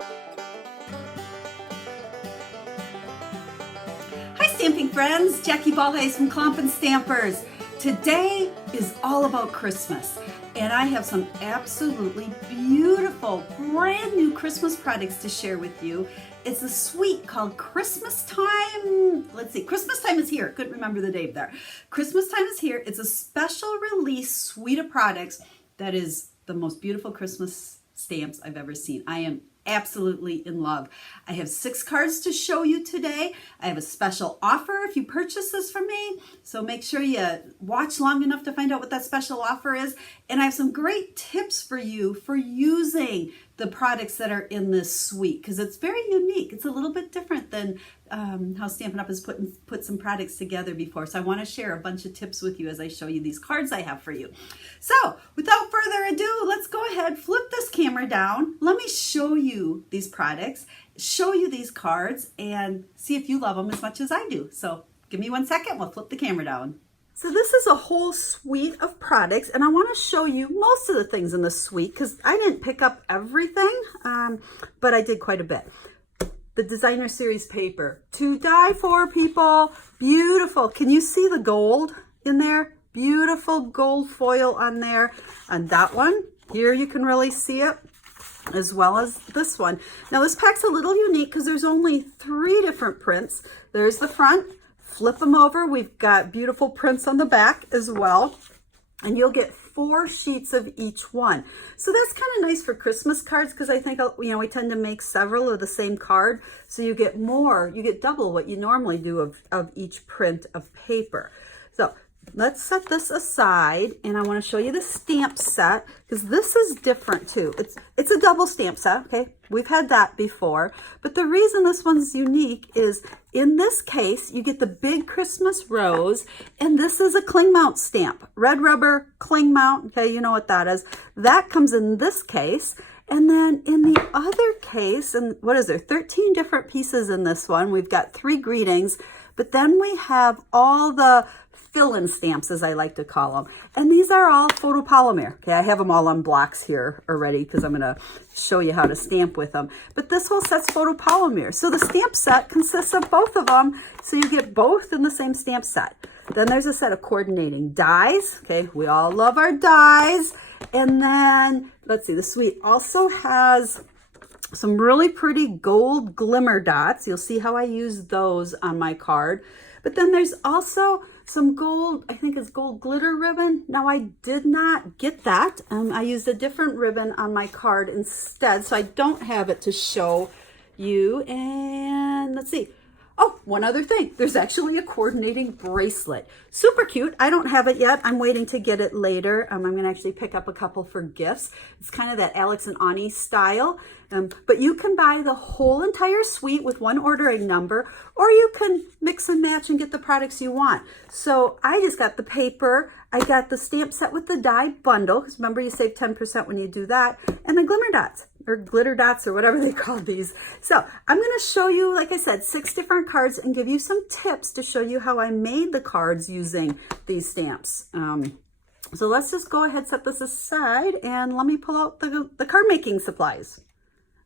Hi stamping friends, Jackie Bolhuis from Klompen Stampers. Today is all about Christmas and I have some absolutely beautiful brand new Christmas products to share with you. It's a suite called Christmas Time. Let's see, Christmas Time is here. Couldn't remember the date there. Christmas Time is here. It's a special release suite of products that is the most beautiful Christmas stamps I've ever seen. I am absolutely in love. I have 6 cards to show you today. I have a special offer if you purchase this from me, so make sure you watch long enough to find out what that special offer is. And I have some great tips for you for using the products that are in this suite, because it's very unique. It's a little bit different than how Stampin' Up! Has put some products together before. So I want to share a bunch of tips with you as I show you these cards I have for you. So without further ado, let's go ahead, flip this camera down. Let me show you these products, show you these cards, and see if you love them as much as I do. So give me 1 second, we'll flip the camera down. So this is a whole suite of products, and I want to show you most of the things in the suite because I didn't pick up everything, but I did quite a bit. The designer series paper, to die for, people. Beautiful. Can you see the gold in there? Beautiful gold foil on there. And that one, here you can really see it, as well as this one. Now this pack's a little unique because there's only 3 different prints. There's the front. Flip them over. We've got beautiful prints on the back as well. And you'll get 4 sheets of each one. So that's kind of nice for Christmas cards because I think, you know, we tend to make several of the same card. So you get more, you get double what you normally do of each print of paper. So let's set this aside, and I want to show you the stamp set because this is different too. It's a double stamp set, okay? We've had that before, but the reason this one's unique is in this case, you get the big Christmas rose, and this is a cling mount stamp. Red rubber cling mount, okay, you know what that is. That comes in this case, and then in the other case, and what is there, 13 different pieces in this one. We've got 3 greetings, but then we have all the fill-in stamps, as I like to call them. And these are all photopolymer. Okay, I have them all on blocks here already because I'm going to show you how to stamp with them. But this whole set's photopolymer. So the stamp set consists of both of them. So you get both in the same stamp set. Then there's a set of coordinating dies. Okay, we all love our dies. And then, let's see, the suite also has some really pretty gold glimmer dots. You'll see how I use those on my card. But then there's also some gold, I think it's gold glitter ribbon. Now I did not get that. I used a different ribbon on my card instead, so I don't have it to show you. And let's see. Oh, one other thing. There's actually a coordinating bracelet. Super cute. I don't have it yet. I'm waiting to get it later. I'm going to actually pick up a couple for gifts. It's kind of that Alex and Ani style. But you can buy the whole entire suite with one ordering number, or you can mix and match and get the products you want. So I just got the paper. I got the stamp set with the die bundle, because remember you save 10% when you do that, and the glimmer dots, or glitter dots, or whatever they call these. So I'm going to show you, like I said, 6 different cards and give you some tips to show you how I made the cards using these stamps. So let's just go ahead, set this aside, and let me pull out the card making supplies.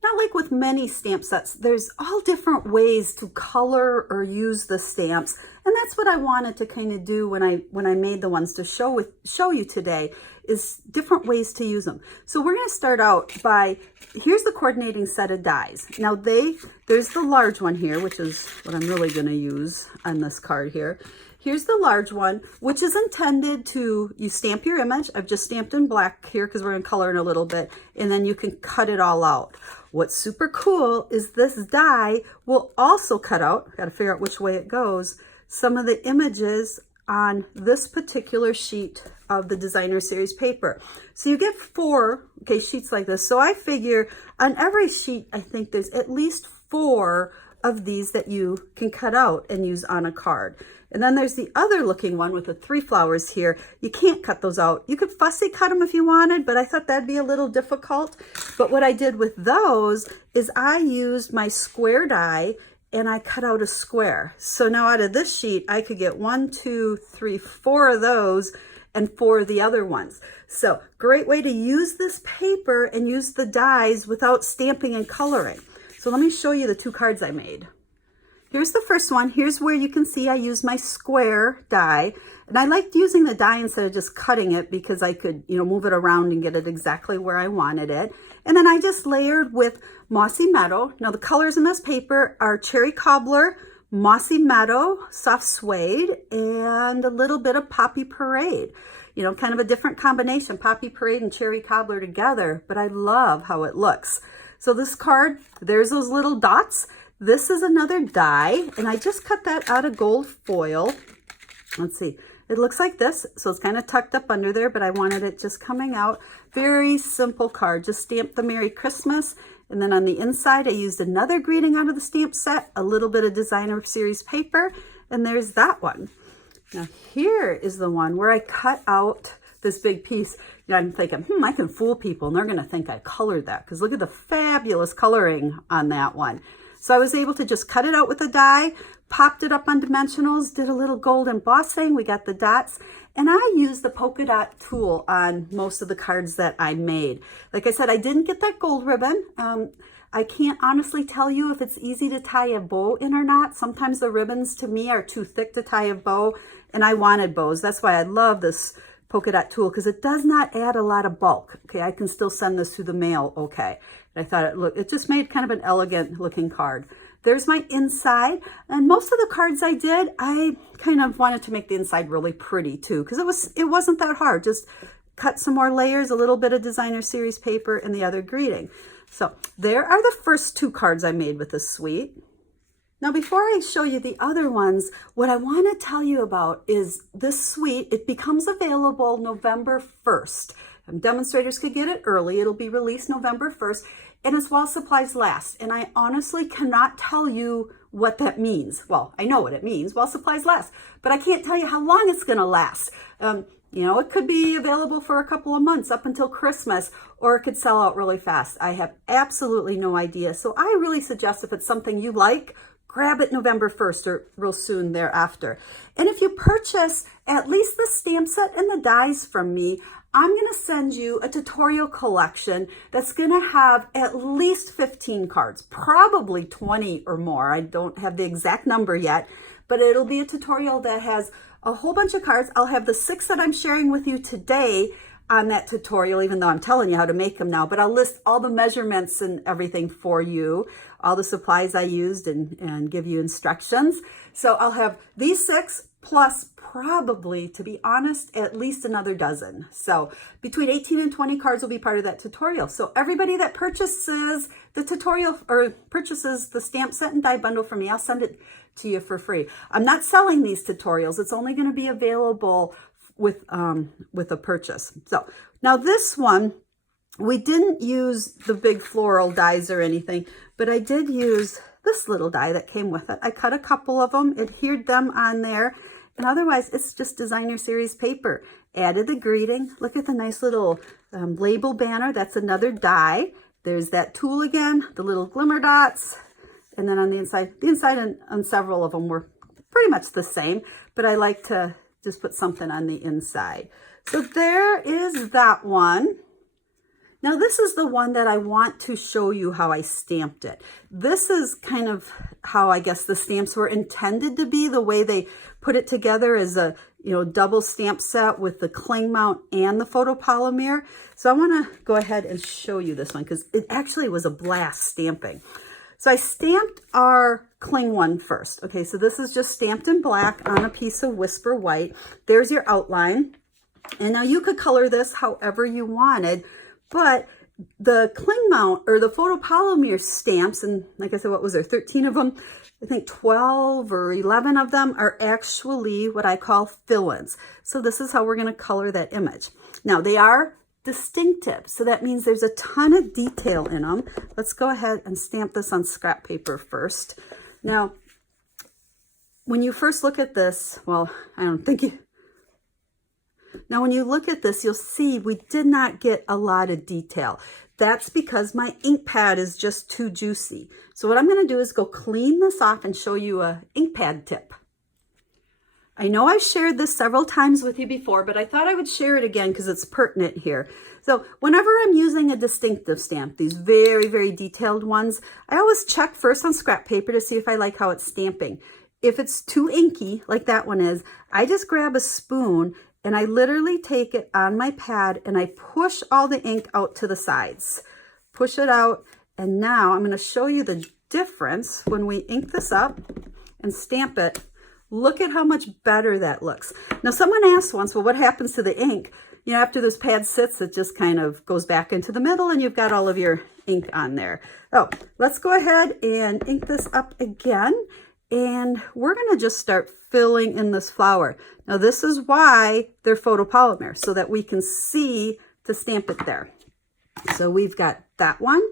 Not like with many stamp sets, there's all different ways to color or use the stamps. And that's what I wanted to kind of do when I made the ones to show you today, is different ways to use them. So we're going to start out by, here's the coordinating set of dies. Now there's the large one here, which is what I'm really going to use on this card here. Here's the large one, which is intended to, you stamp your image. I've just stamped in black here because we're going to color in a little bit, and then you can cut it all out. What's super cool is this die will also cut out, got to figure out which way it goes, some of the images on this particular sheet of the designer series paper. So you get 4 sheets like this. So I figure on every sheet, I think there's at least 4 of these that you can cut out and use on a card. And then there's the other looking one with the 3 flowers here. You can't cut those out. You could fussy cut them if you wanted, but I thought that'd be a little difficult. But what I did with those is I used my square die and I cut out a square. So now out of this sheet, I could get 1, 2, 3, 4 of those and 4 the other ones. So great way to use this paper and use the dies without stamping and coloring. So let me show you the 2 cards I made. Here's the first one. Here's where you can see I used my square die. And I liked using the die instead of just cutting it because I could, move it around and get it exactly where I wanted it. And then I just layered with Mossy Meadow. Now the colors in this paper are Cherry Cobbler, Mossy Meadow, Soft Suede, and a little bit of Poppy Parade. Kind of a different combination, Poppy Parade and Cherry Cobbler together, but I love how it looks. So this card, there's those little dots. This is another die, and I just cut that out of gold foil. Let's see, it looks like this, so it's kind of tucked up under there, but I wanted it just coming out. Very simple card, just stamped the Merry Christmas, and then on the inside, I used another greeting out of the stamp set, a little bit of designer series paper, and there's that one. Now here is the one where I cut out this big piece. I'm thinking, I can fool people, and they're gonna think I colored that, because look at the fabulous coloring on that one. So I was able to just cut it out with a die, popped it up on dimensionals, did a little gold embossing, we got the dots, and I used the polka dot tool on most of the cards that I made. Like I said, I didn't get that gold ribbon. I can't honestly tell you if it's easy to tie a bow in or not. Sometimes the ribbons to me are too thick to tie a bow, and I wanted bows. That's why I love this polka dot tool, because it does not add a lot of bulk. Okay, I can still send this through the mail. Okay, I thought it just made kind of an elegant looking card. There's my inside, and most of the cards I did, I kind of wanted to make the inside really pretty too, because it wasn't that hard. Just cut some more layers, a little bit of designer series paper, and the other greeting. So there are the first 2 cards I made with this suite. Now, before I show you the other ones, what I want to tell you about is this suite. It becomes available November 1st. Demonstrators could get it early. It'll be released November 1st, and it's while supplies last. And I honestly cannot tell you what that means. Well, I know what it means, while supplies last, but I can't tell you how long it's going to last. It could be available for a couple of months up until Christmas, or it could sell out really fast. I have absolutely no idea. So I really suggest if it's something you like, grab it November 1st or real soon thereafter. And if you purchase at least the stamp set and the dies from me, I'm going to send you a tutorial collection that's going to have at least 15 cards, probably 20 or more. I don't have the exact number yet, but it'll be a tutorial that has a whole bunch of cards. I'll have the 6 that I'm sharing with you today on that tutorial, even though I'm telling you how to make them now, but I'll list all the measurements and everything for you, all the supplies I used, and give you instructions. So I'll have these 6 plus probably, to be honest, at least another dozen. So between 18 and 20 cards will be part of that tutorial. So everybody that purchases the tutorial or purchases the stamp set and die bundle from me, I'll send it to you for free. I'm not selling these tutorials. It's only going to be available with a purchase. So now this one, we didn't use the big floral dies or anything, but I did use this little die that came with it. I cut a couple of them, adhered them on there, and otherwise it's just designer series paper. Added the greeting. Look at the nice little label banner. That's another die. There's that tool again, the little glimmer dots, and then on the inside on several of them were pretty much the same, but I like to just put something on the inside. So there is that one. Now this is the one that I want to show you how I stamped it. This is kind of how I guess the stamps were intended to be, the way they put it together as a double stamp set with the cling mount and the photopolymer. So I want to go ahead and show you this one because it actually was a blast stamping. So I stamped our cling one first. Okay, so this is just stamped in black on a piece of Whisper White. There's your outline. And now you could color this however you wanted, but the cling mount or the photopolymer stamps, and like I said, what was there, 13 of them? I think 12 or 11 of them are actually what I call fill-ins. So this is how we're going to color that image. Now they are distinctive, so that means there's a ton of detail in them. Let's go ahead and stamp this on scrap paper first. Now, when you first look at this, well, I don't think you... Now, when you look at this, you'll see we did not get a lot of detail. That's because my ink pad is just too juicy. So what I'm going to do is go clean this off and show you a ink pad tip. I know I've shared this several times with you before, but I thought I would share it again because it's pertinent here. So whenever I'm using a distinctive stamp, these very, very detailed ones, I always check first on scrap paper to see if I like how it's stamping. If it's too inky, like that one is, I just grab a spoon and I literally take it on my pad and I push all the ink out to the sides. Push it out, and now I'm going to show you the difference when we ink this up and stamp it. Look at how much better that looks. Now, someone asked once, well, what happens to the ink? You know, after this pad sits, it just kind of goes back into the middle and you've got all of your ink on there. Oh, let's go ahead and ink this up again. And we're going to just start filling in this flower. Now, this is why they're photopolymer, so that we can see to stamp it there. So we've got that one.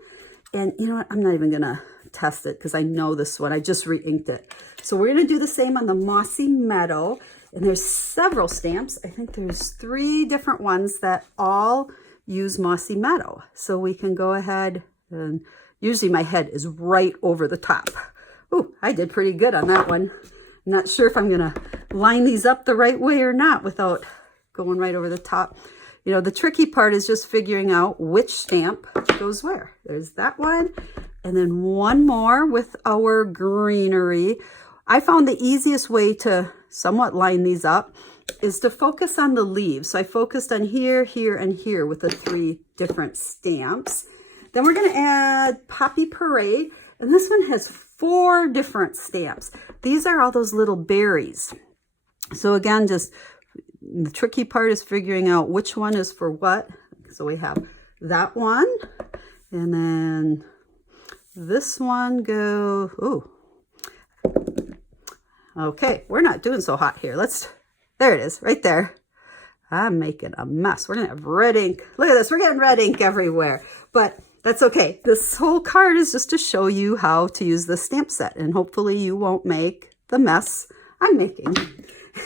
And you know what? I'm not even going to test it because I know this one. I just re-inked it. So we're going to do the same on the Mossy Meadow. And there's several stamps. I think there's 3 different ones that all use Mossy Meadow. So we can go ahead, and usually my head is right over the top. Ooh, I did pretty good on that one. I'm not sure if I'm going to line these up the right way or not without going right over the top. You know, the tricky part is just figuring out which stamp goes where. There's that one. And then one more with our greenery. I found the easiest way to somewhat line these up is to focus on the leaves. So I focused on here, here, and here with the 3 different stamps. Then we're going to add Poppy Parade. And this one has 4 different stamps. These are all those little berries. So again, just the tricky part is figuring out which one is for what. So we have that one, and then this one go, ooh. Okay, we're not doing so hot here. There it is, right there. I'm making a mess. We're gonna have red ink. Look at this, we're getting red ink everywhere. But that's okay. This whole card is just to show you how to use the stamp set, and hopefully you won't make the mess I'm making.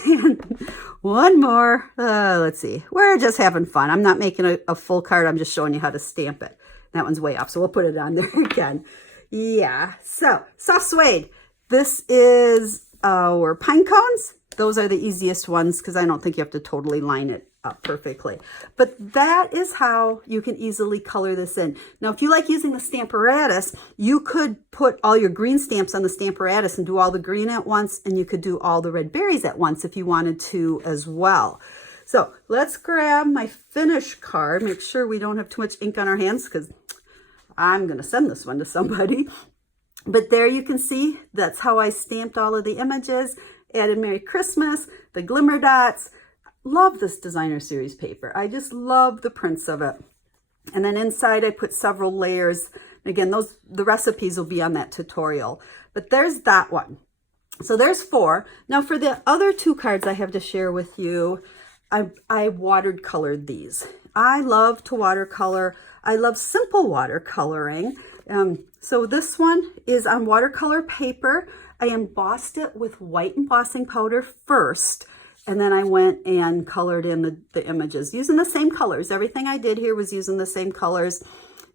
And one more, let's see. We're just having fun. I'm not making a full card. I'm just showing you how to stamp it. That one's way off, so we'll put it on there again. Yeah, so soft suede. This is our pine cones. Those are the easiest ones because I don't think you have to totally line it up perfectly. But that is how you can easily color this in. Now, if you like using the Stamparatus, you could put all your green stamps on the Stamparatus and do all the green at once, and you could do all the red berries at once if you wanted to as well. So let's grab my finish card. Make sure we don't have too much ink on our hands because I'm going to send this one to somebody. But there you can see, that's how I stamped all of the images, added Merry Christmas, the glimmer dots. Love this designer series paper. I just love the prints of it. And then inside I put several layers. Again, the recipes will be on that tutorial. But there's that one. So there's 4. Now for the other 2 cards I have to share with you, I watercolored these. I love to watercolor. I love simple watercoloring. So this one is on watercolor paper. I embossed it with white embossing powder first. And then I went and colored in the images using the same colors. Everything I did here was using the same colors.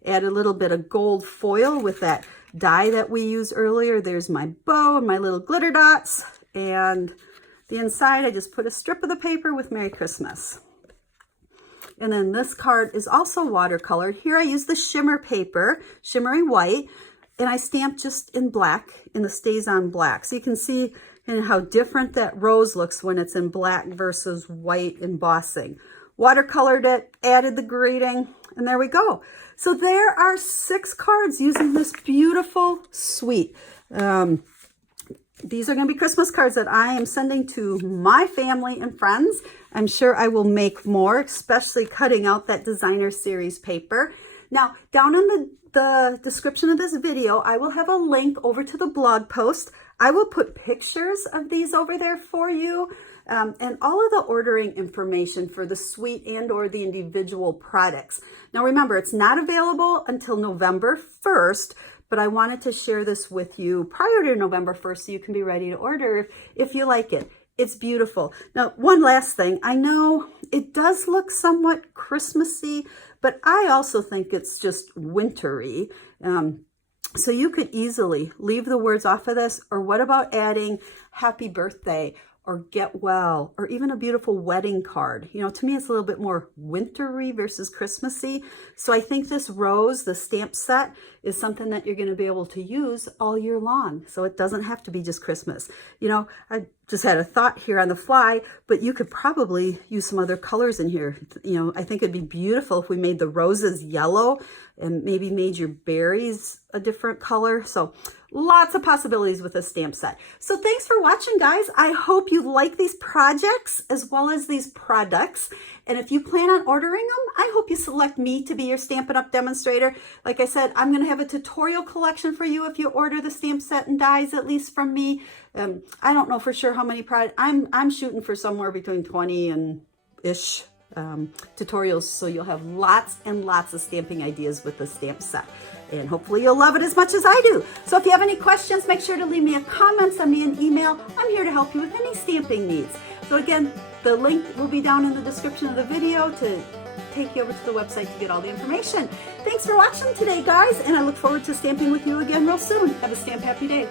Add a little bit of gold foil with that die that we used earlier. There's my bow and my little glitter dots. And the inside, I just put a strip of the paper with Merry Christmas. And then this card is also watercolored. Here I use the shimmer paper, shimmery white, and I stamped just in black, in the Stays On Black. So you can see how different that rose looks when it's in black versus white embossing. Watercolored it, added the greeting, and there we go. So there are 6 cards using this beautiful suite. These are going to be Christmas cards that I am sending to my family and friends. I'm sure I will make more, especially cutting out that designer series paper. Now, down in the description of this video, I will have a link over to the blog post. I will put pictures of these over there for you, and all of the ordering information for the suite and or the individual products. Now remember, it's not available until November 1st, but I wanted to share this with you prior to November 1st so you can be ready to order if you like it. It's beautiful. Now, one last thing. I know it does look somewhat Christmassy, but I also think it's just wintry. So you could easily leave the words off of this, or what about adding happy birthday or get well, or even a beautiful wedding card. You know, to me, it's a little bit more wintry versus Christmassy. So I think this rose, the stamp set, is something that you're going to be able to use all year long. So it doesn't have to be just Christmas. You know, I just had a thought here on the fly, but you could probably use some other colors in here. You know, I think it'd be beautiful if we made the roses yellow and maybe made your berries a different color. So lots of possibilities with this stamp set. So thanks for watching, guys. I hope you like these projects as well as these products. And if you plan on ordering them, I hope you select me to be your Stampin' Up! Demonstrator. Like I said, I'm going to have a tutorial collection for you if you order the stamp set and dies, at least from me. I don't know for sure how many products. I'm shooting for somewhere between 20 and ish tutorials, so you'll have lots and lots of stamping ideas with the stamp set. And hopefully you'll love it as much as I do. So if you have any questions, make sure to leave me a comment, send me an email. I'm here to help you with any stamping needs. So again, the link will be down in the description of the video to take you over to the website to get all the information. Thanks for watching today, guys, and I look forward to stamping with you again real soon. Have a stamp happy day.